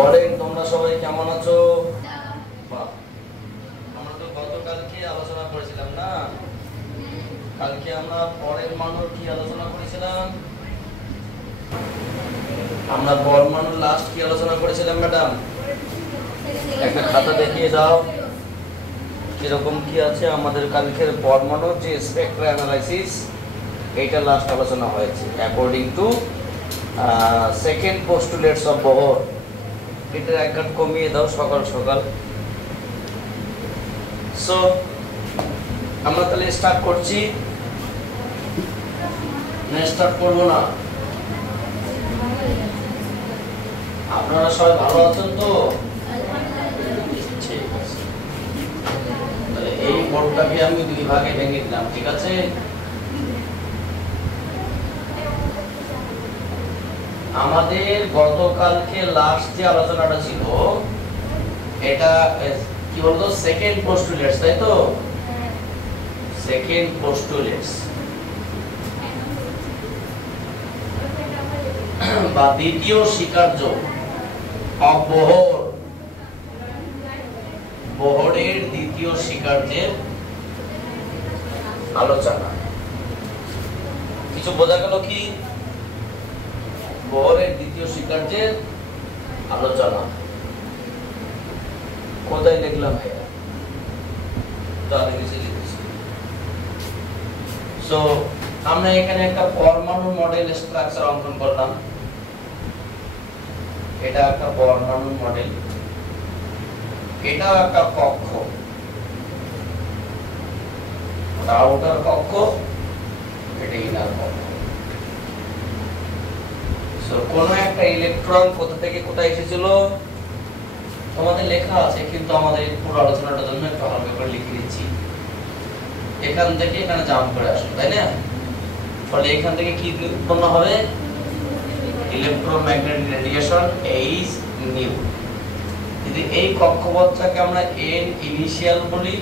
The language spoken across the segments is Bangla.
বলেন তোমরা সবাই কেমন আছো? আমরা তো গতকালকে আলোচনা করেছিলাম না, কালকে আমরা পরমাণুর কি আলোচনা করেছিলাম? আমরা পরমাণুর লাস্ট কি আলোচনা করেছিলাম ম্যাডাম? একটা খাতা দেখিয়ে দাও কিরকম কি আছে আমাদের কালকের পরমাণুর যে স্পেকট্রা অ্যানালাইসিস, এইটা লাস্ট আলোচনা হয়েছে অ্যাকর্ডিং টু সেকেন্ড পোস্টুলেটস অফ বহর। এটা এক ঘাট কমিয়ে দাও সকাল সকাল। সো আমরা তাহলে স্টার্ট করছি না স্টার্ট করবো না? আপনারা সবাই ভালো আছেন তো? ঠিক আছে, তাহলে এই বোর্ডটাকে আমি দুই ভাগে ভেঙে দিলাম, ঠিক আছে? আমাদের গতকালকে লাস্ট যে আলোচনাটা ছিল এটা কি বলতো, সেকেন্ড পোস্টুলেটস, তাই তো? সেকেন্ড পোস্টুলেটস বা দ্বিতীয় স্বীকার্য অবহর, বহরের দ্বিতীয় স্বীকার্যের আলোচনা। কিছু বোঝা গেল কি? বহরের দ্বিতীয় স্বীকার্যের আলোচনা কোথায় লিখলাম ভাইয়া? তাহলে কিছু লিখেছি। সো আমরা এখানে একটা পরমাণু মডেল স্ট্রাকচার অঙ্কন করলাম। এটা একটা পরমাণু মডেল, এটা একটা কক্ষ, আউটার কক্ষ, এটা ইনার কক্ষ। সো কোন একটা ইলেকট্রন কোথা থেকে কোথায় এসেছিল তোমাদের লেখা আছে, কিন্তু আমাদের পুরো আলোচনাটার জন্য একটু হালকা করে লিখে দিচ্ছি। এখান থেকে এখানে জাম্প করে আসলো, তাই না? ফলে এখান থেকে কি উৎপন্ন হবে? Electromagnetic radiation H new. যদি এই কক্ষপথটাকে আমরা এন ইনিশিয়াল বলি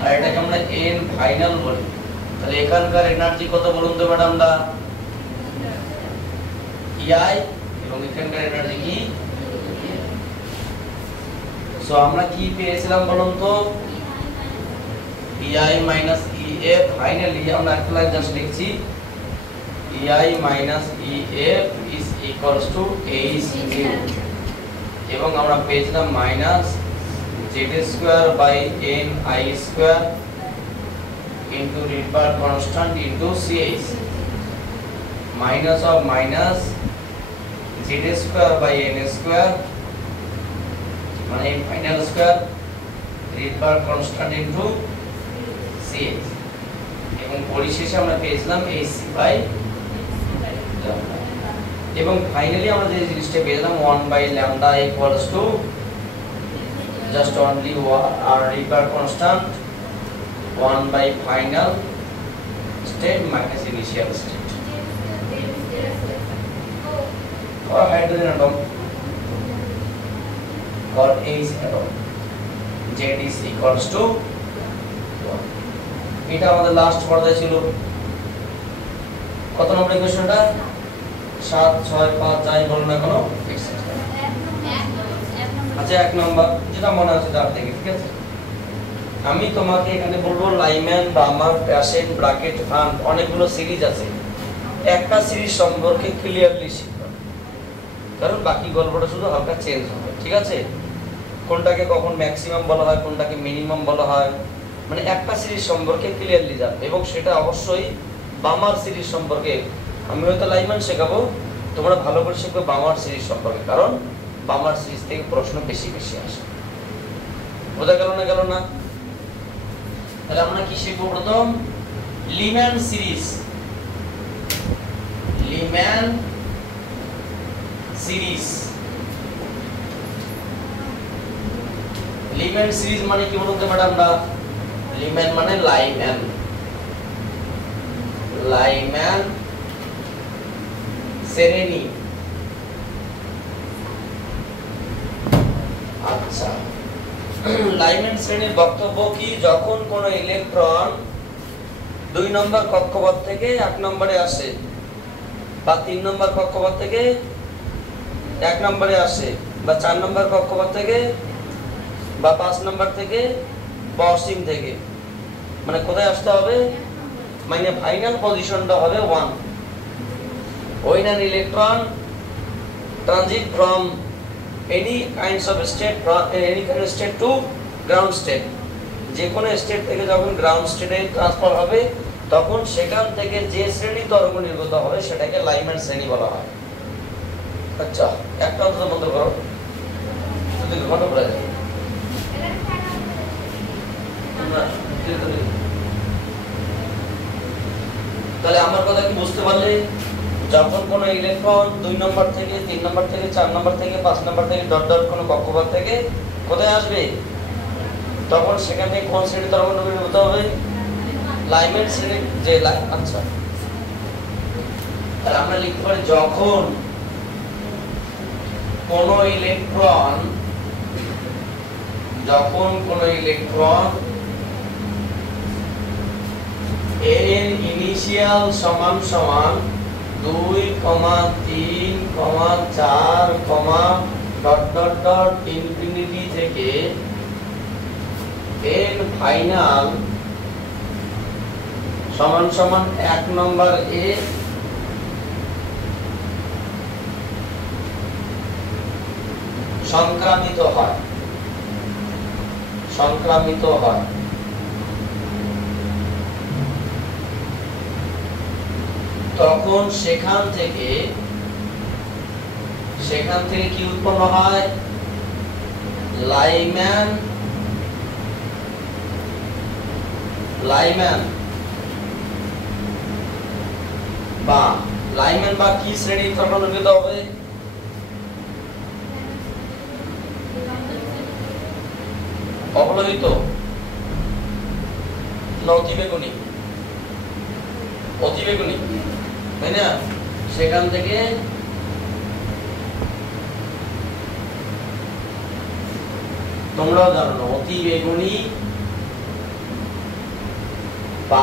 আর এটাকে আমরা এন ফাইনাল বলি, তাহলে এখানকার এনার্জি কত বলুন তো ম্যাডামরা? ইআই, এবং এখানকার এনার্জি কি? সো আমরা কি পেয়েছিলাম বলুন তো? ইআই মাইনাস ইএফ। ফাইনালি আমরা একটা লাইন জাস্ট লিখছি, EI minus EF is equals to H nu, এবং আমরা পেয়েছিলাম minus Z square by N I square into Rydberg constant into CH, minus of minus Z square by N square মানে final square Rydberg constant into CH, এবং পরিশেষে আমরা পেয়েছিলাম এইচসি বাই ল্যামডা। এবং ফাইনালি আমরা যে জিনিসটা পেয়েছিলাম 1 by lambda equals to just only R Rydberg constant 1 by final state minus initial state. or hydrogen atom or H atom, Z is equals to 1. এটা আমাদের লাস্ট পর্যায়ে ছিল। কত নম্বর ইকুয়েশনটা? 7 6 5 যাই বলুন না কেন, আচ্ছা 1 নম্বর যেটা মনে আছে তার থেকে, ঠিক আছে? আমি তোমাকে এখানে বলবো লাইম্যান, বার্মার, প্যাশেন, ব্রাকেট, ভান্ট, অনেকগুলো সিরিজ আছে। একটা সিরিজ সম্পর্কে ক্লিয়ারলি শিখবে, কারণ বাকি গল্পটা শুধু হালকা চেঞ্জ হবে, ঠিক আছে? কোনটাকে কখন ম্যাক্সিমাম বলা হয়, কোনটাকে মিনিমাম বলা হয়, মানে একটা সিরিজ সম্পর্কে ক্লিয়ারলি জানবে। এবং সেটা অবশ্যই বার্মার সিরিজ সম্পর্কে। আমি হয়তো লাইম্যান শেখাবো, তোমরা ভালো করে শিখবে বার্মার সিরিজ সম্পর্কে, কারণ বার্মার সিরিজ থেকে প্রশ্ন বেশি বেশি আসে। বোঝা গেল না? গেল না? তাহলে আমরা কি শিখবো? প্রথম Leman series. Leman series, Leman series মানে কি বলতে ম্যাডামরা? লিম্যান মানে লাইম্যান, লাইম্যান শ্রেণী। আচ্ছা, লাইম্যান শ্রেণীর বক্তব্য কি? যখন কোন ইলেকট্রন 2 নম্বর কক্ষপথ থেকে 1 নম্বরে আসে বা 3 নম্বর কক্ষপথ থেকে 1 নম্বরে আসে বা 4 নম্বর কক্ষপথ থেকে বা 5 নম্বর থেকে বা অসীম থেকে, মানে কোথায় আসতে হবে, মানে ফাইনাল পজিশনটা হবে 1। when an electron transit from any kinds of state to ground state, যে কোনো স্টেট থেকে যখন গ্রাউন্ড স্টেটে ট্রান্সফার হবে তখন সেখান থেকে যে শ্রেণী তরঙ্গ নির্গত হবে সেটাকে লাইম্যান শ্রেণী বলা হয়। আচ্ছা, একটা অন্তত বন্ধ করো, যদি ঘটনা বলা যায় তাহলে আমার কথা কি বুঝতে পারলে? যখন কোনো ইলেকট্রন 2 নম্বর থেকে 3 নম্বর থেকে 4 নম্বর থেকে 5 নম্বর থেকে ডট ডট কোনো কক্ষপথ থেকে কোথায় আসবে, তখন সেখানে কোন শ্রেণী তরঙ্গ নির্গত হবে, লাইম্যান শ্রেণী যে আচ্ছা, তাহলে আমরা লিখতে পারি যখন কোনো ইলেকট্রন এর ইনিশিয়াল সমান সমান 2, 3, 4, ডট ডট ডট ইনফিনিটি থেকে এন ফাইনাল সমান সমান 1 নম্বর এ সংক্রামিত হয়, তখন সেখান থেকে কি উৎপন্ন হয়, লাইম্যান বা কি শ্রেণী তরঙ্গ নির্গত হবে, অবলোহিত না অতিবেগুনি, তাই না? সেখান থেকে তোমরাও জানো না, অতিবেগুনি বা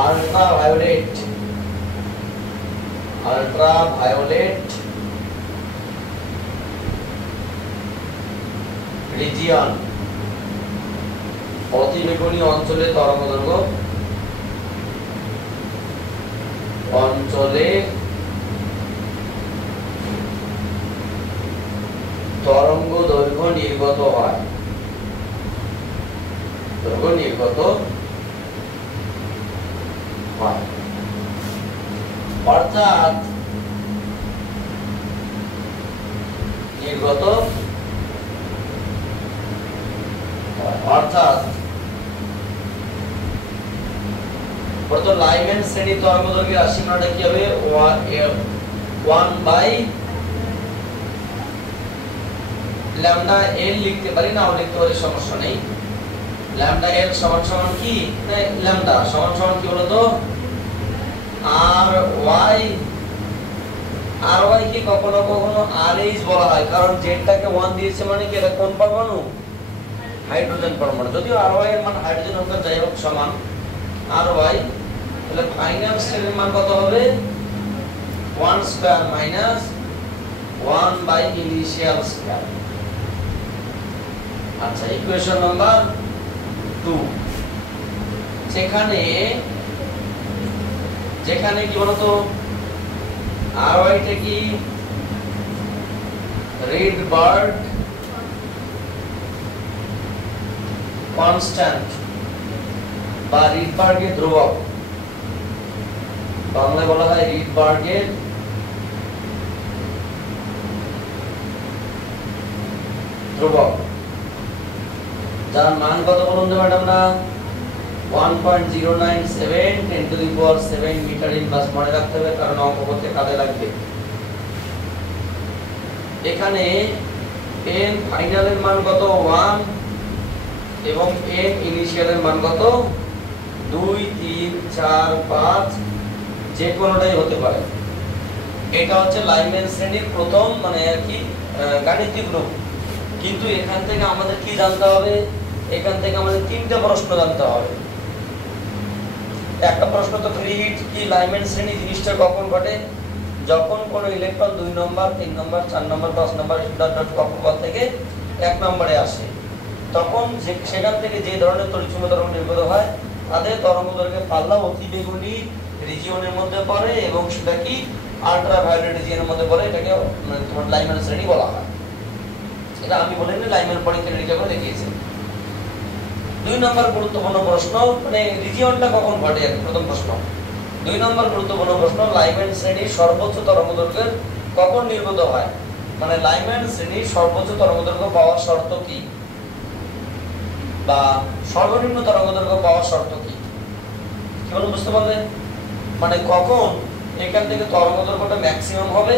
আল্ট্রাভায়োলেট রিজিয়ন, অতিবেগুনি অঞ্চলে তরঙ্গদৈর্ঘ্য নির্গত হয়, অর্থাৎ লাইম্যান শ্রেণী তরঙ্গদৈর্ঘ্যের রাশিমালাটা কি হবে, 1/λ l লিখতে পারি, নাও লিখতে পারি, সমস্যা নেই। λ l সমান সমান কি, λ সমান সমান কি বলতো, ry কি কখনো কখনো rh বলা হয়, কারণ জেডটাকে 1 দিয়েছে মানে কি এটা কোন পরমাণু, হাইড্রোজেন পরমাণু, যদিও ry এর মান হাইড্রোজেন হোক যাই হোক সমান ry, তাহলে ফাইনাল শ্রেণীর মান কত হবে, 1 স্কয়ার মাইনাস 1 ইনিশিয়াল স্কয়ার। আচ্ছা, ইকুয়েশন নাম্বার 2, যেখানে কি বলতো, ry টা কি রিডবার্গ কনস্ট্যান্ট বা রিডবার্গের ধ্রুবক, বাংলায় বলা হয় রিডবার্গের ধ্রুবক, যার মান কত বলুন তো ম্যাডাম না, 1.097 10⁷ মিটার ইনভার্স, মনে রাখতে হবে কারণ অঙ্ক করতে কাজে লাগবে। এখানে n ফাইনালের মান কত 1 এবং n ইনিশিয়ালের মান কত 2, 3, 4, 5, যে কোনোটাই হতে পারে। এটা হচ্ছে লাইম্যান শ্রেণীর প্রথম মানে আর কি গাণিতিক রূপ। কিন্তু এখান থেকে আমাদের কি জানতে হবে, এখান থেকে আমাদের 3টা প্রশ্ন জানতে হবে। একটা প্রশ্ন তো ফ্রি হিট কি লাইম্যান শ্রেণী জিনিসটা কখন ঘটে, যখন কোনো ইলেকট্রন 2 নম্বর 3 নম্বর 4 নম্বর 5 নম্বর ডট ডট কক্ষপথ থেকে 1 নম্বরে আসে, তখন সেখান থেকে যে ধরনের তড়িৎচুম্বকীয় তরঙ্গ নির্গত হয় তাদের তরঙ্গদৈর্ঘ্যের পাল্লা অতিবেগুনি রিজিয়নের মধ্যে পড়ে এবং সেটা কি আল্ট্রাভায়োলেট রিজিয়নের মধ্যে পড়ে। এটাকে তোমার লাইম্যান শ্রেণী বলা হয়। এটা আমি বলিনি, লাইম্যান পরীক্ষা নিরীক্ষা করে দেখিয়েছে। 2 নম্বর গুরুত্বপূর্ণ প্রশ্ন, মানে রিজিয়নটা কখন ঘটে, প্রথম প্রশ্ন। 2 নম্বর গুরুত্বপূর্ণ প্রশ্ন, লাইম্যান শ্রেণীর সর্বোচ্চ তরঙ্গদৈর্ঘ্যের কখন নির্গত হয়, মানে লাইম্যান শ্রেণীর সর্বোচ্চ তরঙ্গদৈর্ঘ্য পাওয়ার শর্ত কি, বা সর্বনিম্ন তরঙ্গদৈর্ঘ্য পাওয়ার শর্ত কি, কি বলুন, বুঝতে পারলেন? মানে কখন এখান থেকে তরঙ্গদৈর্ঘ্যটা ম্যাক্সিমাম হবে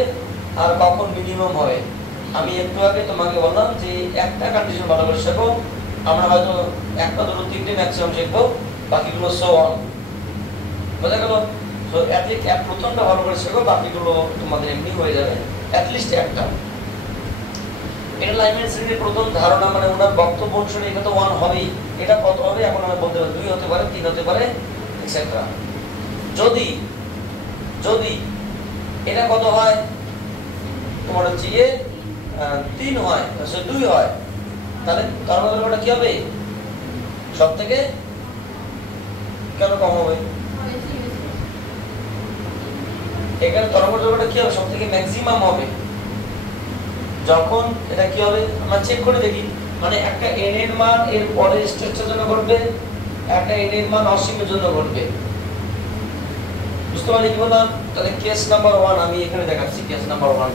আর কখন মিনিমাম হবে। আমি একটু আগে তোমাকে বললাম যে একটা কন্ডিশন ভালো করে শেখো, আমরা হয়তো একটা দুটো তিনটে ম্যাক্সিমাম শিখবো, বাকিগুলো সো অন, বোঝা গেল? তো অ্যাটলিস্ট প্রথমটা ভালো করে শেখো, বাকিগুলো তোমাদের এমনি হয়ে যাবে, অ্যাটলিস্ট একটা। এটা লাইম্যান শ্রেণীর প্রথম ধারণা, মানে ওনার বক্তব্য অনুসারে এটা তো 1 হবেই। এটা কত হবে এখন আমি বলতে পারি, 2 হতে পারে, 3 হতে পারে, এটসেট্রা। যদি যদি এটা কত হয়, তোমার হচ্ছে 3 হয়, 2 হয়, তাহলে তরঙ্গদৈর্ঘ্যটা কি হবে? সব থেকে কেন কম হবে? এখানে তরঙ্গদৈর্ঘ্যটা কি হবে? সব থেকে ম্যাক্সিমাম হবে। যখন এটা কি হবে আমরা চেক করে দেখি, মানে একটা n এর মান এর পরের স্টেজের জন্য ঘটবে, একটা n এর মান অসীমের জন্য ঘটবে, বুঝতে পারলে কি বললাম? তাহলে কেস নাম্বার 1 আমি এখানে দেখাচ্ছি। কেস নাম্বার 1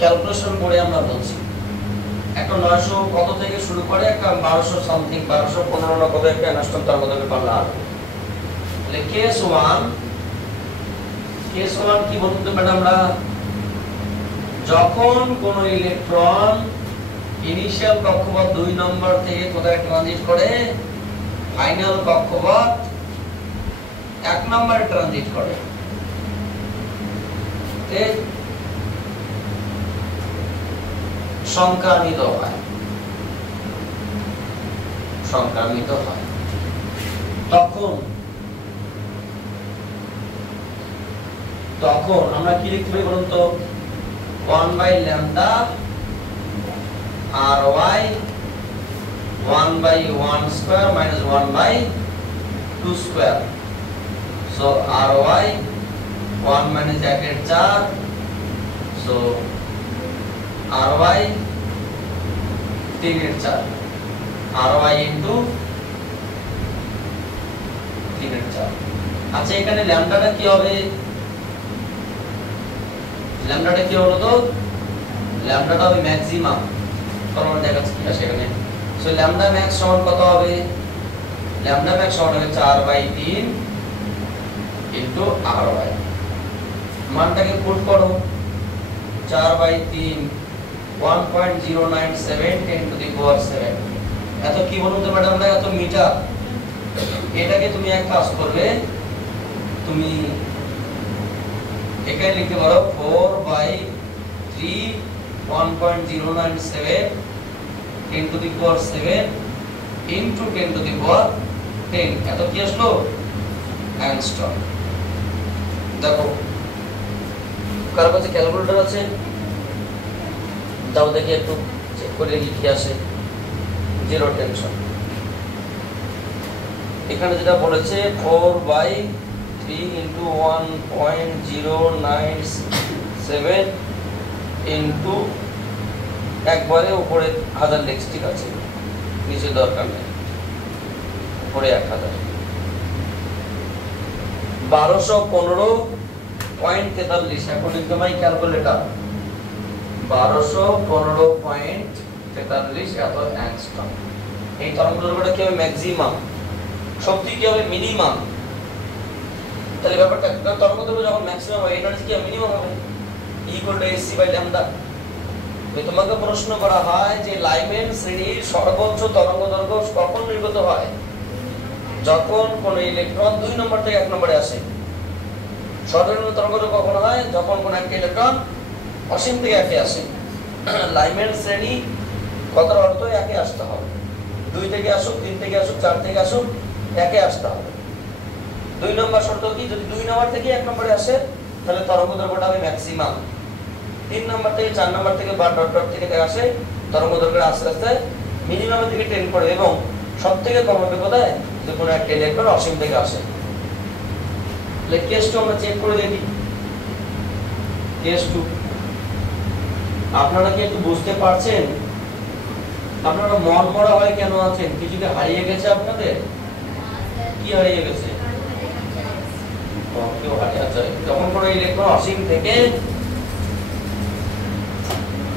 ক্যালকুলেশন করে আমরা বলছি, একটা 900 কত থেকে শুরু করে একটা 1200 সামথিং, 1215 না কত একটা অ্যানাস্টন তরঙ্গদৈর্ঘ্য পাল্লা। তাহলে কেস 1 কি বলতে ম্যাডামরা, যখন কোন ইলেকট্রন ইনিশিয়াল কক্ষপথ 2 নম্বর থেকে কোথায় ট্রানজিট করে, ফাইনাল কক্ষপথ 1 নম্বরে ট্রানজিট করে, সংক্রামিত হয়। তখন আমরা কি লিখতে পারি বলুন তো? 1/λ ry 1/1 square minus 1/2 square. So ry 1 minus 1 এর 4, সো ry 3 এর 4, ry ইনটু 3 এর 4। আচ্ছা এখানে ল্যামডাটা কি হবে? ল্যামডাটা কি হলো তো? ল্যামডাটা হবে ম্যাক্সিমাম, কারণ দেখাচ্ছি কি আছে এখানে। সো ল্যামডা ম্যাক্স সমান কত হবে? ল্যামডা ম্যাক্স সমান হবে 4/3 ইনটু ry। মানটাকে পুট করো, 4/3 1.097 10 টু দি পাওয়ার 7। এত কি বলুন তো ম্যাডাম, এত মিটার। এটাকে তুমি এক কাজ করবে, তুমি এখানে লিখতে পারো 4/3 1.097 10 to the power 7 into 10 to the power 10। এত কি আসলো? অ্যাংস্ট্রম। দেখো কার কাছে ক্যালকুলেটর আছে? দাও দেখি একটু চেক করে দেখি কি আসে। Zero tension. এখানে যেটা বলেছে 4/3 ইনটু 1.097 ইনটু একবারে উপরে 1000 লেখছি, ঠিক আছে, নিচে দরকার নেই, উপরে 1000। 1215.43। এখন একদম ক্যালকুলেটর 1215.43 এত অ্যাংস্ট্রম। এই তরঙ্গদৈর্ঘ্যটা কি হবে? ম্যাক্সিমাম। শক্তি কি হবে? মিনিমাম। তাহলে ব্যাপারটা তরঙ্গদৈর্ঘ্য যখন ম্যাক্সিমাম হয়, এনার্জি কি মিনিমাম হবে? E=hc/λ। তোমাকে প্রশ্ন করা হয় যে লাইম্যান শ্রেণীর সর্বোচ্চ তরঙ্গদৈর্ঘ্য কখন নির্গত হয়? যখন কোন ইলেকট্রন 2 নম্বর থেকে 1 নম্বরে আসে। সর্বনিম্ন তরঙ্গদৈর্ঘ্য কখন হয়? যখন কোন একটা ইলেকট্রন অসীম থেকে 1 এ আসে। লাইম্যান শ্রেণী কথার অর্থ 1 এ আসতে হবে। 2 থেকে আসুক, 3 থেকে আসুক, 4 থেকে আসুক, 1 এ আসতে হবে। 2 নম্বর শর্ত কি, যদি 2 নম্বর থেকে 1 নম্বরে আসে তাহলে তরঙ্গ দৈর্ঘ্যটা হবে ম্যাক্সিমাম। 3 নম্বর থেকে 4 নম্বর থেকে বা ডট ডট থেকে আসে তরঙ্গ দৈর্ঘ্য আস্তে আস্তে মিনিমাম থেকে টেন্ড করে, এবং সবথেকে কম হবে কোথায়, যে কোনো একটা ইলেকট্রন অসীম থেকে আসে। তাহলে কেস 2 আমরা চেক করে দেখি। কেস 2 আপনারা কি একটু বুঝতে পারছেন? আপনারা মন মরা হয় কেন আছেন? কিছু কি হারিয়ে গেছে আপনাদের? কি হারিয়ে গেছে? কেউ হারিয়ে আছে। যখন কোনো ইলেকট্রন অসীম থেকে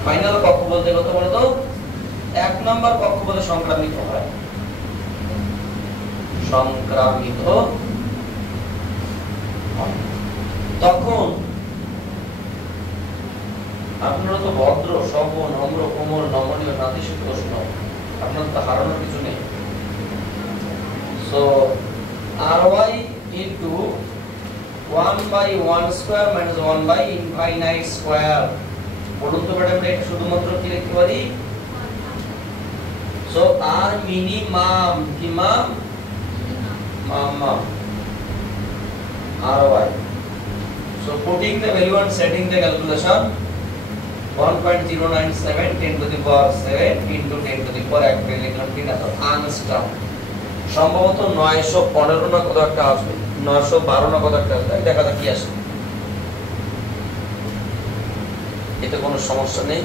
ফাইনাল কক্ষপথ কত বলতো 1 নম্বর কক্ষপথে সংক্রামিত হয়, সংক্রামিত তখন আপনারা তো ভদ্র, সভ্য, নম্র, কোমল, নমনীয়, নাতিশীতোষ্ণ, আপনার তো হারানোর কিছু নেই। So ry into 1/1 square minus 1/infinite square, বলুন তো ম্যাডাম এটা শুধুমাত্র কি লিখতে পারি? সো r মিনিমাম কি মাম মাম ry. So putting the value and setting the calculation 1.097 10 to the power 7 into 10 to the power 1 লিখলাম কি না, তো আনস্টাম সম্ভবত 915 না কত একটা আসবে, 912 না কত একটা আসবে, দেখা যাক কি আসে। এতে কোনো সমস্যা নেই।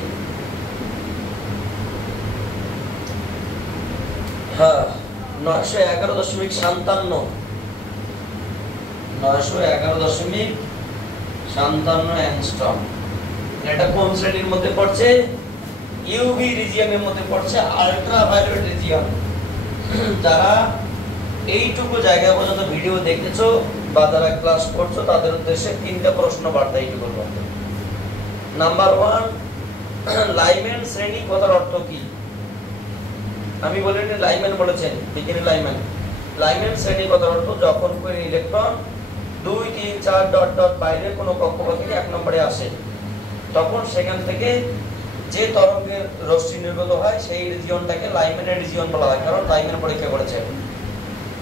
হ্যাঁ 911.57 911.57 অ্যাংস্ট্রম। এটা কোন শ্রেণীর মধ্যে পড়ছে? ইউভি রিজিয়নের মধ্যে পড়ছে, আল্ট্রাভায়োলেট রিজিয়ন। যারা এইটুকু জায়গা পর্যন্ত ভিডিও দেখতেছো বা যারা ক্লাস করছো তাদের উদ্দেশ্যে 3টা প্রশ্ন বার্তা এইটুকুর মধ্যে। নাম্বার 1, লাইম্যান শ্রেণী কথার অর্থ কি? আমি বলিনি, লাইম্যান বলেছেন, বিজ্ঞানী লাইম্যান। লাইম্যান শ্রেণী কথার অর্থ যখন কোন ইলেকট্রন 2, 3, 4 ডট ডট বাইরের কোনো কক্ষপথ থেকে 1 নম্বরে আসে, তখন সেখান থেকে যে তরঙ্গের রশ্মি নির্গত হয় সেই রিজিয়নটাকে লাইম্যানের রিজিয়ন বলা হয়, কারণ লাইম্যান পরীক্ষা করেছে।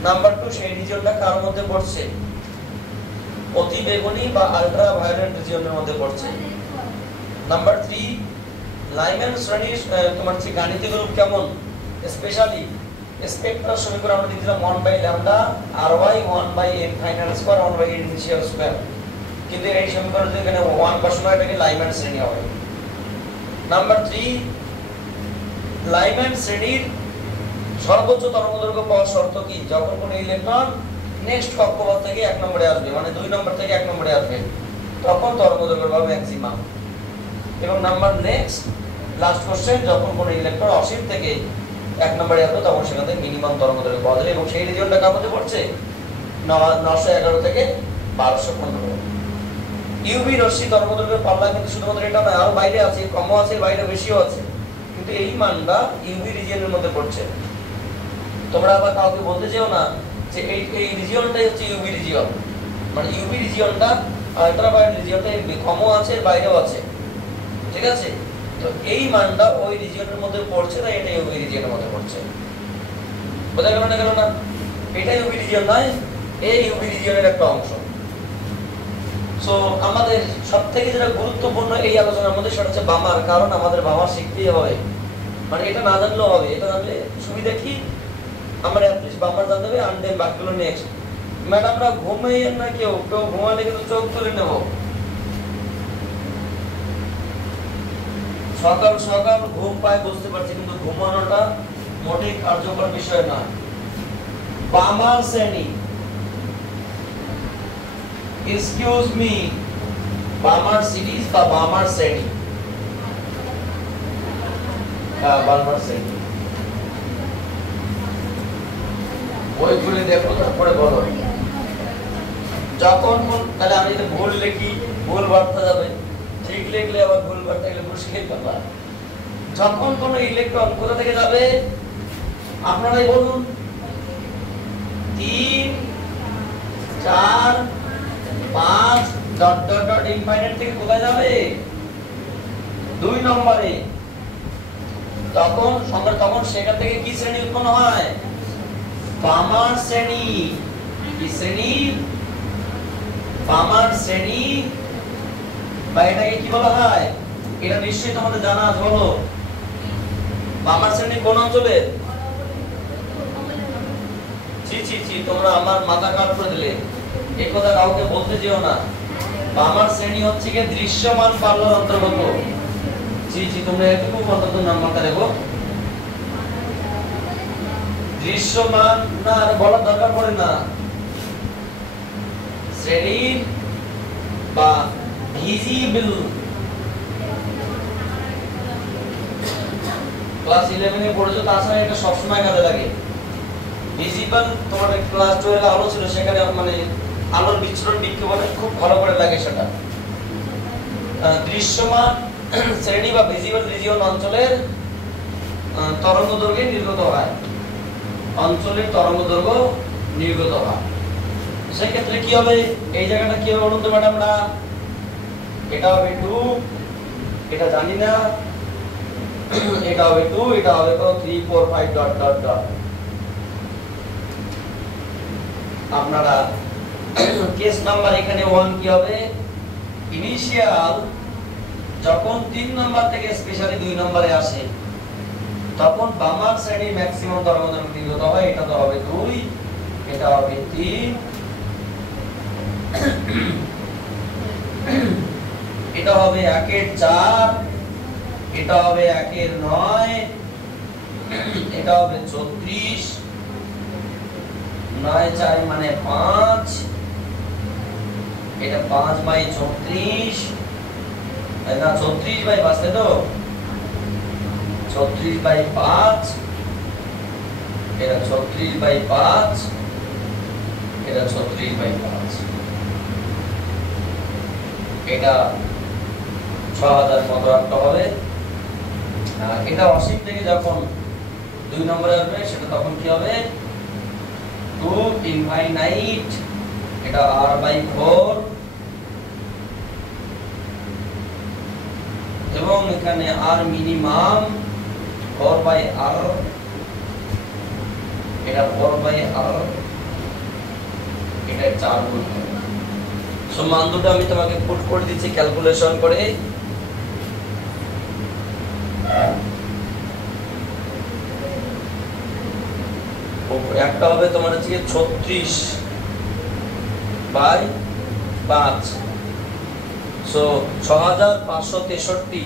নাম্বার 2, সেই রিজিয়নটা কার মধ্যে পড়ছে? অতি বেগুনি বা আল্ট্রাভায়োলেট রিজিয়নের মধ্যে পড়ছে। নাম্বার 3, লাইম্যান শ্রেণীর তোমার যে গাণিতিক রূপ কেমন? স্পেশালি স্পেক্ট্রাল সমীকরণ আমরা দিয়েছিলাম 1/λ ry 1/infinite square 1/initial square, কিন্তু এই সমীকরণ যদি এখানে 1 বসানো হয় এটাকে লাইম্যান শ্রেণী হবে। নাম্বার 3, লাইম্যান শ্রেণীর সর্বোচ্চ তরঙ্গদৈর্ঘ্য পাওয়ার শর্ত কি? যখন কোন ইলেকট্রন নেক্সট কক্ষপথ থেকে 1 নম্বরে আসবে, মানে 2 নম্বর থেকে 1 নম্বরে আসবে, তখন তরঙ্গদৈর্ঘ্য পাবে ম্যাক্সিমাম। এবং নাম্বার নেক্সট লাস্ট কোশ্চেন, যখন কোন ইলেকট্রন অসীম থেকে 1 নম্বরে আসবে তখন সেখান থেকে মিনিমাম তরঙ্গদৈর্ঘ্য পাওয়া যাবে, এবং সেই রিজিয়নটা কার মধ্যে পড়ছে? 911 থেকে 1215। ইউভি রশ্মি তরঙ্গদৈর্ঘ্যের পাল্লা কিন্তু শুধুমাত্র এটা নয়, আরো বাইরে আছে, কমও আছে, বাইরে বেশিও আছে, কিন্তু এই মানটা ইউভি রিজিয়নের মধ্যে পড়ছে। তোমরা আবার কাউকে বলতে যেও না যে এই রিজিয়নটাই হচ্ছে ইউভি রিজিয়ন, মানে ইউভি রিজিয়নটা আল্ট্রাভায়োলেট রিজিয়নটা কমও আছে, বাইরেও আছে, ঠিক আছে? তো এই মানটা ওই রিজিয়নের মধ্যে পড়ছে, তাই এটা ইউভি রিজিয়নের মধ্যে পড়ছে। বোঝা গেল না? গেল না? এটা ইউভি রিজিয়ন নয়, এই ইউভি রিজিয়নের একটা অংশ। সো আমাদের সবথেকে যেটা গুরুত্বপূর্ণ এই আলোচনার মধ্যে সেটা হচ্ছে বামার, কারণ আমাদের বামার শিখতেই হবে, মানে এটা না জানলেও হবে। এটা জানলে সুবিধা কি, আমরা অ্যাটলিস্ট বামার জানতে হবে, আনদেন বাকিগুলো নেক্সট। ম্যাডামরা ঘুমাইয়েন না, কেউ ঘুমালে কিন্তু চোখ তুলে নেব। সকাল সকাল ঘুম পায় বুঝতে পারছি, কিন্তু ঘুমানোটা মোটেই কার্যকর বিষয় না। বামার শ্রেণী, এক্সকিউজ মি, বামার সিরিজ বা বামার শ্রেণী, বামার শ্রেণী বই খুলে দেখো, তারপরে বলো। যখন তাহলে আমি যদি ভুল লিখি ভুল বার্তা যাবে, ঠিক লিখলে আবার ভুল বার্তা গেলে মুশকিল ব্যাপার। যখন কোন ইলেকট্রন কোথা থেকে যাবে আপনারাই বলুন, 3, 4, 5 ডট ডট ডট ইনফাইনাইট থেকে কোথায় যাবে? 2 নম্বরে। তখন সেখান থেকে কি শ্রেণী উৎপন্ন হয়? বামার শ্রেণী। কি শ্রেণী? বামার শ্রেণী বা এটাকে কি বলা হয়? এটা নিশ্চয়ই তোমাদের জানা আছে, বলো। বামার শ্রেণী কোন অঞ্চলে? জি জি জি, তোমরা আমার মাথা কাট করে দিলে। এই কথা কাউকে বলতে যেও না। বামার শ্রেণী হচ্ছে কি দৃশ্যমান পাল্লার অন্তর্গত। জি জি, তোমরা এটুকু অন্তত নাম্বারটা দেখো। দৃশ্যমান না আর বলার দরকার পড়ে না। শ্রেণী বা ভিজিবল, ক্লাস 11 এ পড়েছো, তাছাড়া এটা সবসময় কাজে লাগে। ভিজিবল তোমার ক্লাস 12 এ আলো ছিল, সেখানে মানে আলোর বিচ্ছুরণ বিক্ষেপণে খুব ভালো করে লাগে সেটা। দৃশ্যমান শ্রেণী বা ভিজিবল রিজিয়ন অঞ্চলের তরঙ্গদৈর্ঘ্য নির্গত হয়, অঞ্চলের তরঙ্গদৈর্ঘ্য নির্গত হয়। সেক্ষেত্রে কি হবে? এই জায়গাটা কি হবে বলুন তো ম্যাডামরা? এটা হবে 2, এটা জানি না, এটা হবে 2, এটা হবে 3 4 5 ডট ডট ডট। আপনারা কেস নাম্বার এখানে 1 কি হবে? ইনিশিয়াল যখন 3 নাম্বার থেকে স্পেশালি 2 নম্বরে আসে, তখন বামার শ্রেণীর ম্যাক্সিমাম তরঙ্গদৈর্ঘ্য নির্গত হয়। এটা তো হবে 2, এটা হবে 3, এটা হবে 1 এর 4, এটা হবে 1 এর 9, এটা হবে 34, 9 4 মানে 5, এটা 5 বাই 34, না 34 বাই 5, তাই তো? 34 বাই 5, এটা 34 বাই 5, এটা 34 বাই 5, এটা 6000 মতো একটা হবে। আর এটা অসীম থেকে যখন 2 নম্বরে আসবে, সেটা তখন কি হবে? 2 ইনফাইনাইট, এটা r বাই 4, এবং এখানে r মিনিমাম 4 বাই r, এটা 4 বাই r, এটা 4 গুণ। সো মান দুটো আমি তোমাকে পুট করে দিচ্ছি ক্যালকুলেশন করে। একটা হবে তোমার হচ্ছে 36 বাই 5, সো 6563,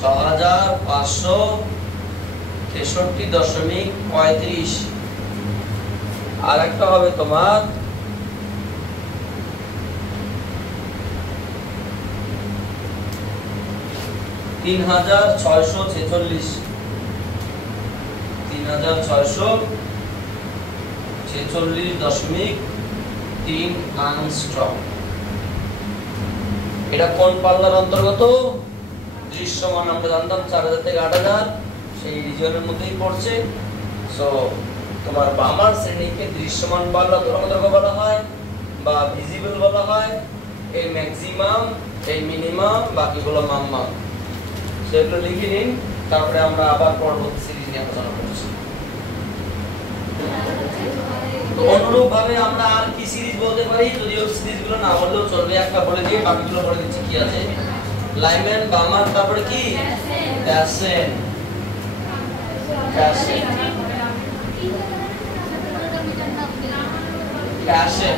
6563.35। আর একটা হবে তোমার 3646, 3646.3 আংস্ট্রম। এটা কোন পাল্লার অন্তর্গত? দৃশ্যমান। আমরা জানতাম 4000 থেকে 8000 সেই রিজিয়নের মধ্যেই পড়ছে। সো তোমার বামার শ্রেণীকে দৃশ্যমান পাল্লা তরঙ্গদৈর্ঘ্য বলা হয় বা ভিজিবল বলা হয়। এই ম্যাক্সিমাম, এই মিনিমাম, বাকিগুলো মাম্মাম। সেগুলো লিখে নিন, তারপরে আমরা আবার পরবর্তী সিরিজ নিয়ে আলোচনা করছি। তো অনুরূপ ভাবে আমরা আর কি সিরিজ বলতে পারি? যদিও সিরিজগুলো না বললেও চলবে, একটা বলে দিয়ে বাকিগুলো বলে দিচ্ছি কি আছে। লাইম্যান, বামার, তারপরে কি প্যাসেন, প্যাসেন, প্যাসেন।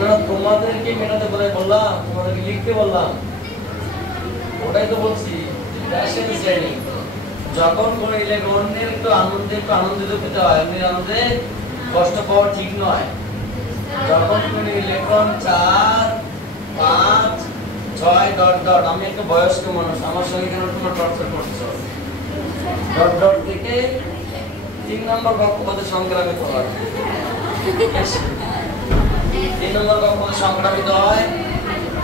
না তোমাদেরকে মেটাতে বললাম, তোমাদেরকে লিখতে বললাম, ওটাই তো বলছি। প্যাসেন শ্রেণী যখন কোন ইলেকট্রনের একটু আনন্দিত পেতে হয়, এমনি আনন্দে কষ্ট পাওয়া ঠিক নয়। যখন কোন ইলেকট্রন 4 5 6 ডট ডট, আমি একটা বয়স্ক মানুষ, আমার সঙ্গে কেন তোমরা টর্চার করছো? ডট ডট থেকে 3 নম্বর কক্ষপথে সংক্রামিত হয়। 3 নম্বর কক্ষপথে সংক্রামিত হয়,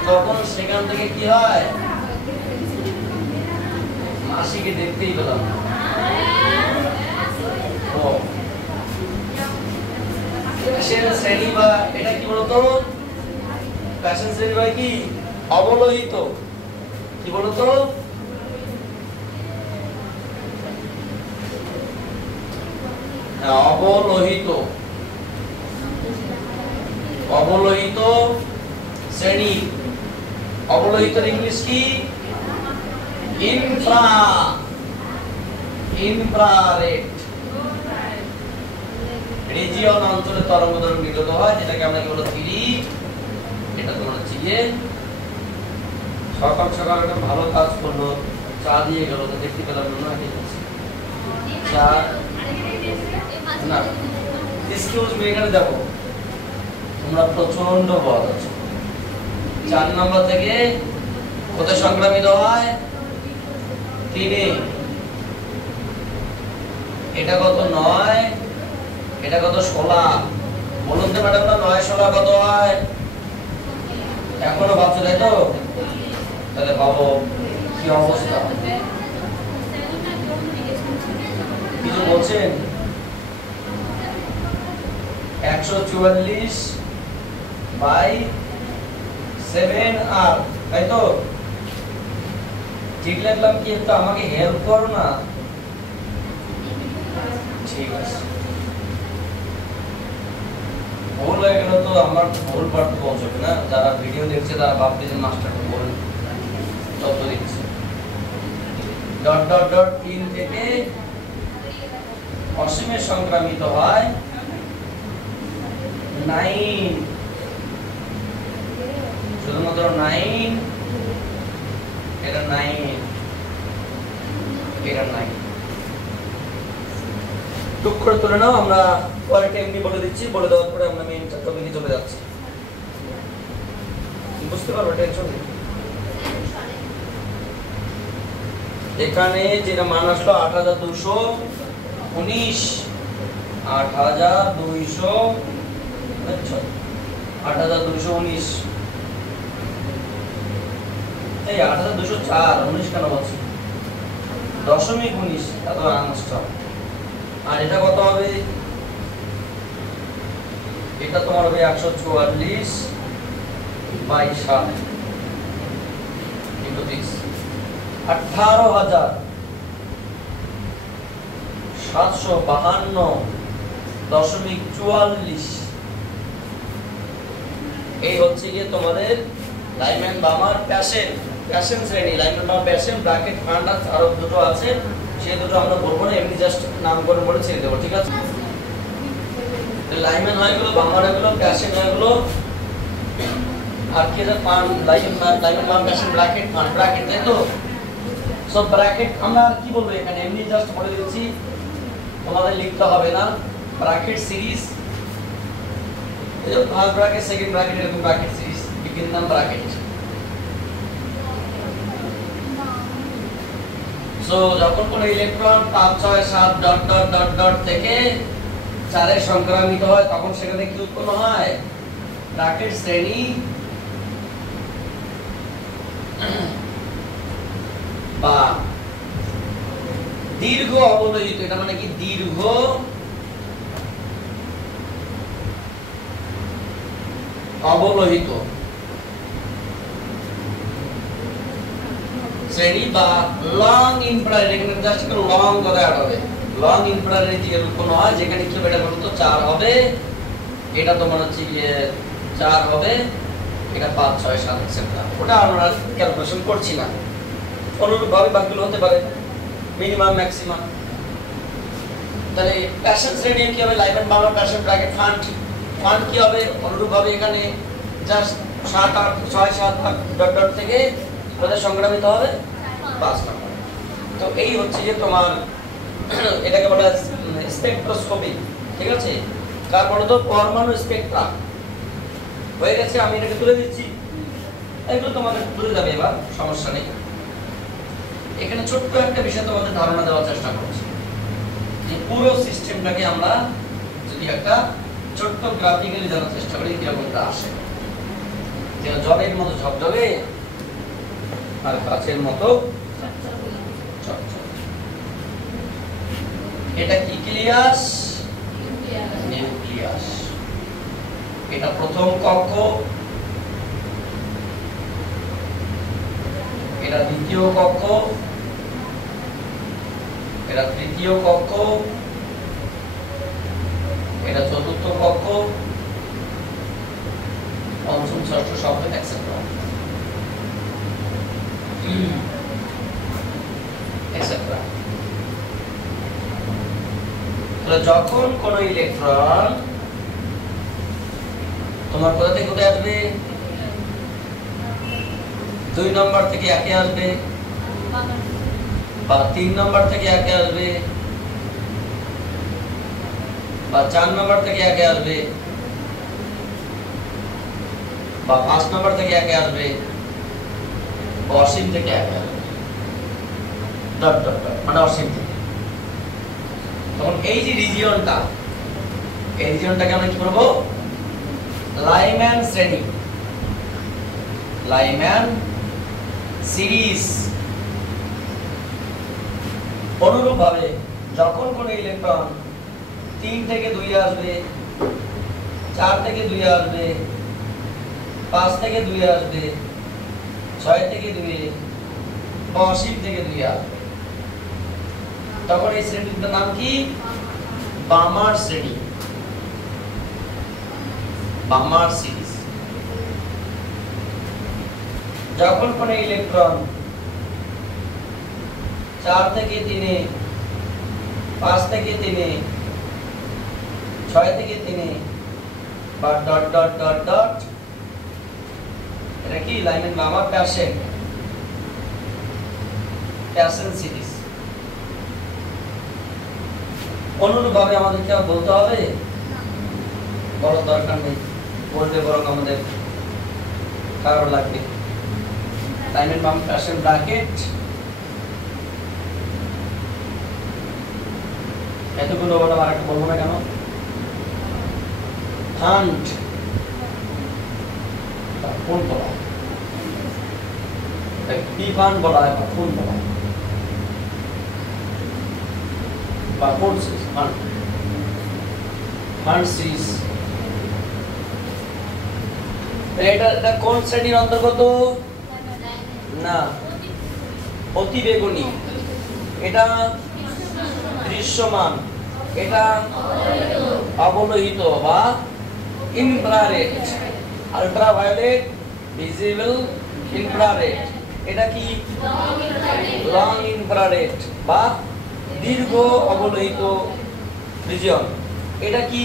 তখন সেখান থেকে কি হয়? মাসিকে দেখতেই পেলাম। প্যাসেন শ্রেণী বা এটা কি বলতো? প্যাসেন শ্রেণী বা কি অবলোহিত, কি বলতো? অবলোহিত। অবলোহিত শ্রেণী। অবলোহিতের ইংলিশ কি? ইনফ্রারেড রিজিয়ন অঞ্চলে তরঙ্গদৈর্ঘ্য নির্গত হয়, যেটাকে আমরা কি বলবো? 3। এটা তোমার হচ্ছে গিয়ে সকাল সকাল একটা ভালো কাজ করলো, চা দিয়ে গেল, তো দেখতে পেলাম না ঠিক আছে। চা না, এক্সকিউজ মি, এখানে দেখো তোমরা প্রচন্ড বড় আছো। 4 নম্বর থেকে কত সংক্রামিত হয়? 3। এটা কত? 9। এটা কত? 16। বলুন তো ম্যাডাম, না 9 16 কত হয়? এখনো ভাবছো, তাই তো? তাহলে ভাবো কি অবস্থা। কিছু বলছেন? 144/7R, তাই তো? ঠিক লাগলাম কি? একটু আমাকে হেল্প করো না। ঠিক আছে, ভুল হয়ে গেল তো আমার ভুল পাঠ পৌঁছবে না। যারা ভিডিও দেখছে তারা ভাববে যে মাস্টারকে বলেন তত দিচ্ছে। ডট ডট ডট 3 থেকে অসীমে সংক্রামিত হয় 9। শুধুমাত্র 9। এটা 9, এটা 9। টুক করে তুলে নাও, আমরা পরে এমনি বলে দিচ্ছি। বলে দেওয়ার পরে আমরা মেইন টপিকে চলে যাচ্ছি। বুঝতে পারবে, টেনশন নেই। এখানে যেটা মান আসলো 8219, 8219, এই 8204, 19 কেন বলছি? 0.19, এত আনস্টপ। আর এটা কত হবে? এটা তোমার হবে 144/7 into 6, 18,752.44। এই হচ্ছে গিয়ে তোমাদের লাইম্যান বামার প্যাশন শ্রেণী। Lyman Balmer Paschen Brackett fund আরো দুটো আছে, সেই দুটো আমরা বলবো না, এমনি জাস্ট নাম করে বলে ছেড়ে দেবো, ঠিক আছে? লাইম্যান হয়ে গেলো, বামার হয়ে গেলো, প্যাশন হয়ে গেলো, আর কি আছে? Pfund, Lyman Balmer Paschen Brackett Pfund, Brackett, তাই তো? সব ব্র্যাকেট আমরা আর কি বলবো এখানে, এমনি জাস্ট বলে দিচ্ছি, তোমাদের লিখতে হবে না। ব্র্যাকেট সিরিজ, এই যে ফার্স্ট ব্র্যাকেট, সেকেন্ড ব্র্যাকেট, এরকম ব্র্যাকেট সিরিজ, বিভিন্ন নাম ব্র্যাকেট। সো যখন কোন electron 5 6 7 dot dot dot dot থেকে 4 এ সংক্রামিত হয়, তখন সেখানে কি উৎপন্ন হয়? ব্র্যাকেট শ্রেণী বা দীর্ঘ অবলোহিত। এটা মানে কি? দীর্ঘ অবলোহিত শ্রেণী বা লং ইনফ্রারেড। এখানে জাস্ট একটা লং কথা অ্যাড হবে। লং ইনফ্রারেড যে উৎপন্ন হয়, যেখানে কি হবে? এটা বলতো 4 হবে, এটা তোমার হচ্ছে গিয়ে 4 হবে, এটা 5 6 7 এটসেট্রা। ওটা আমরা ক্যালকুলেশন করছি না, অনুরূপ ভাবে বাকিগুলো হতে পারে, মিনিমাম ম্যাক্সিমাম। তাহলে প্যাশন শ্রেণী কি হবে? Lyman Balmer Paschen Brackett fund কি হবে? অনুরূপ ভাবে এখানে জাস্ট 7 8 6 7 8 ডট ডট থেকে ওদের সংক্রামিত হবে 5 নম্বর। তো এই হচ্ছে যে তোমার এটাকে বলা হয় স্পেকট্রোস্কোপি, ঠিক আছে? কার বলো তো? পরমাণু স্পেকট্রা। হয়ে গেছে, আমি এটাকে তুলে দিচ্ছি, এগুলো তোমাদের তুলে যাবে এবার, সমস্যা নেই। এখানে ছোট্ট একটা বিষয় তোমাদের ধারণা দেওয়ার চেষ্টা করছি, যে পুরো সিস্টেমটাকে আমরা যদি একটা ছোট্ট গ্রাফিক্যালি জানার চেষ্টা করি কিরকমটা আসে। যেন জলের মতো ঝকঝকে আর কাচের মতো চকচকে। এটা কি ক্লিয়াস? নিউক্লিয়াস। এটা প্রথম কক্ষ, এটা দ্বিতীয় কক্ষ, এটা তৃতীয় কক্ষ, এটা চতুর্থ কক্ষ, পঞ্চম ষষ্ঠ সপ্তম এটসেট্রা এটসেট্রা। তাহলে যখন কোন ইলেকট্রন তোমার কোথা থেকে কোথায় আসবে, 2 নম্বর থেকে 1 এ আসবে, বা 3 নম্বর থেকে 1 এ আসবে, বা 4 নম্বর থেকে 1 এ আসবে, বা 5 নম্বর থেকে 1 এ আসবে, বা অসীম থেকে 1 এ আসবে, ডট ডট ডট মানে অসীম থেকে। তখন এই যে রিজিয়নটা, এই রিজিয়নটাকে আমরা কি করব, লাইম্যান শ্রেণী, লাইম্যান সিরিজ। অনুরূপভাবে যখন কোন ইলেকট্রন 3 থেকে 2 এ আসবে, 4 থেকে 2 এ আসবে, 5 থেকে 2 এ আসবে, 6 থেকে 2 এ, বা অসীম থেকে 2 এ আসবে, তখন এই শ্রেণীটার নাম কি, বামার শ্রেণী, বামার সিরিজ। যখন কোন ইলেকট্রন 4 থেকে 3 এ, 5 থেকে 3 এ, 6 থেকে 3 এ, বা ডট ডট ডট ডট, এটা কি লাইম্যান বামা প্যারসেন, প্যারসেন সিরিজ। অনুরূপভাবে আমাদেরকে বলতে হবে, বলার দরকার নেই, বলতে বরং আমাদের কারো লাগবে, লাইম্যান বামা প্যারসেন ব্র্যাকেট, এতগুলো বলা আর একটা বলবো না কেন, হান্ট কোন বলা হয়, বিমান বলা হয়, বা কোন বলা হয়, বা কোন সিরিজ, হান্ট সিরিজ। এটা কোন শ্রেণীর অন্তর্গত, না অতিবেগুনি, এটা দৃশ্যমান, এটা অবলোহিত বা ইনফ্রারেড, আল্ট্রাভায়োলেট, ভিজিবল, ইনফ্রারেড, এটা কি লং ইনফ্রারেড বা দীর্ঘ অবলোহিত রিজিয়ন, এটা কি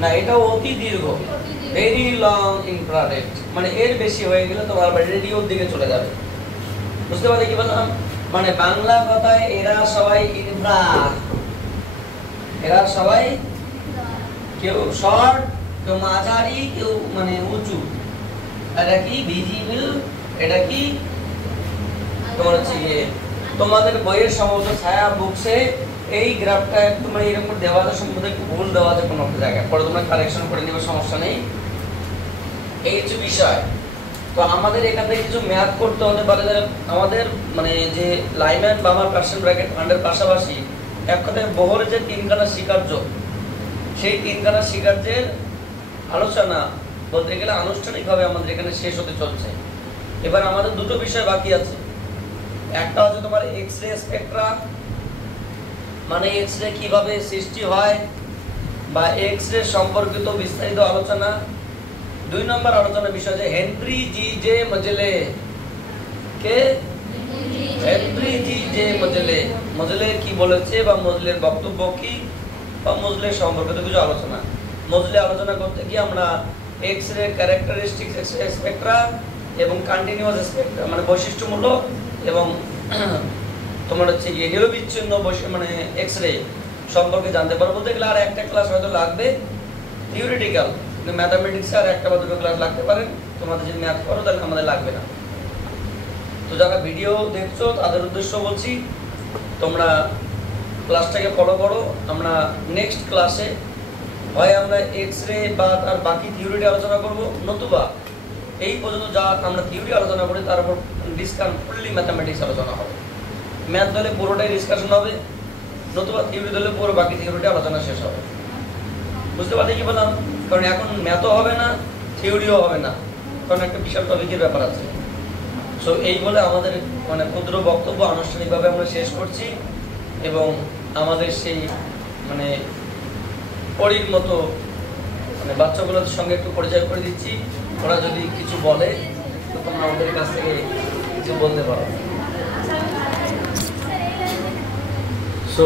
না এটা অতি দীর্ঘ, ভেরি লং ইনফ্রারেড, মানে এর বেশি হয়ে গেলে তোমার রেডিওর দিকে চলে যাবে। বুঝতে পারলে কি বললাম, মানে বাংলা কথায় এরা সবাই ইনফ্রা, এরা সবাই কেউ শর্ট, কেউ মাঝারি, কেউ মানে উঁচু, এটা কি ভিজিবল, এটা কি তোমার হচ্ছে তোমাদের বইয়ের সম্ভবত ছায়া বুকসে এই গ্রাফটা তোমরা এরকম দেওয়া আছে, সম্ভবত একটু ভুল দেওয়া আছে কোনো একটা জায়গায়, পরে তোমরা কারেকশন করে নিবে, সমস্যা নেই। এই হচ্ছে বিষয়। তো আমাদের এখান থেকে কিছু ম্যাথ করতে হতে পারে, আমাদের মানে যে লাইম্যান বামার প্যারসেন ব্র্যাকেট ফান্ডের পাশাপাশি এক কথায় বহরের যে 3খানা স্বীকার্য, সেই 3খানা স্বীকার্যের আলোচনা বলতে গেলে আনুষ্ঠানিকভাবে আমাদের এখানে শেষ হতে চলছে। এবার আমাদের দুটো বিষয় বাকি আছে, একটা হচ্ছে তোমার এক্স রে স্পেকট্রা, মানে এক্স রে কিভাবে সৃষ্টি হয় বা এক্স রে সম্পর্কিত বিস্তারিত আলোচনা। 2 নম্বর আলোচনার বিষয় যে হেনরি জি জে মজেলে, কে হেনরি জি জে মজেলে, মজেলে কি বলেছে বা মজলের বক্তব্য কি বা মজলের সম্পর্কিত কিছু আলোচনা। মজলে আলোচনা করতে গিয়ে আমরা X ray characteristics, X ray Spectra এবং কন্টিনিউয়াস স্পেকট্রা মানে বৈশিষ্ট্যমূলক এবং তোমার হচ্ছে নিরবিচ্ছিন্ন মানে এক্স রে সম্পর্কে জানতে পারবো। বলতে গেলে আর একটা ক্লাস হয়তো লাগবে থিওরিটিক্যাল, কিন্তু ম্যাথামেটিক্সে আর একটা বা দুটো ক্লাস লাগতে পারে। তোমাদের যদি ম্যাথ করো তাহলে আমাদের লাগবে না। তো যারা ভিডিও দেখছো তাদের উদ্দেশ্য বলছি, তোমরা ক্লাসটাকে ফলো করো। আমরা নেক্সট ক্লাসে হয় আমরা এক্স রে বা তার বাকি থিওরিটি আলোচনা করব, নতুবা এই পর্যন্ত যা আমরা থিওরি আলোচনা করি তার উপর ডিসকাশন ফুললি ম্যাথামেটিক্স আলোচনা হবে। ম্যাথ ধরে পুরোটাই ডিসকাশন হবে, নতুবা থিওরি ধরলে পুরো বাকি থিওরিটি আলোচনা শেষ হবে। বুঝতে পারছি কি বললাম? কারণ এখন ম্যাথও হবে না, থিওরিও হবে না, কারণ একটা বিশাল টপিকের ব্যাপার আছে। সো এই বলে আমাদের মানে ক্ষুদ্র বক্তব্য আনুষ্ঠানিকভাবে আমরা শেষ করছি এবং আমাদের সেই মানে পরীর মতো মানে বাচ্চাগুলোর সঙ্গে একটু পরিচয় করে দিচ্ছি, ওরা যদি কিছু বলে তো তোমরা ওদের কাছ থেকে কিছু বলতে পারো। সো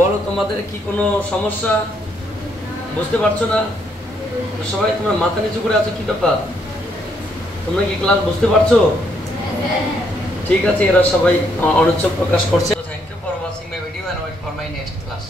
বলো, তোমাদের কি কোনো সমস্যা? বুঝতে পারছো না? সবাই তোমরা মাথা নিচু করে আছো, কি ব্যাপার? তোমরা কি ক্লাস বুঝতে পারছো? ঠিক আছে, এরা সবাই অনুচ্ছেদ প্রকাশ করছে। Thank you for watching my video and wait for my next class.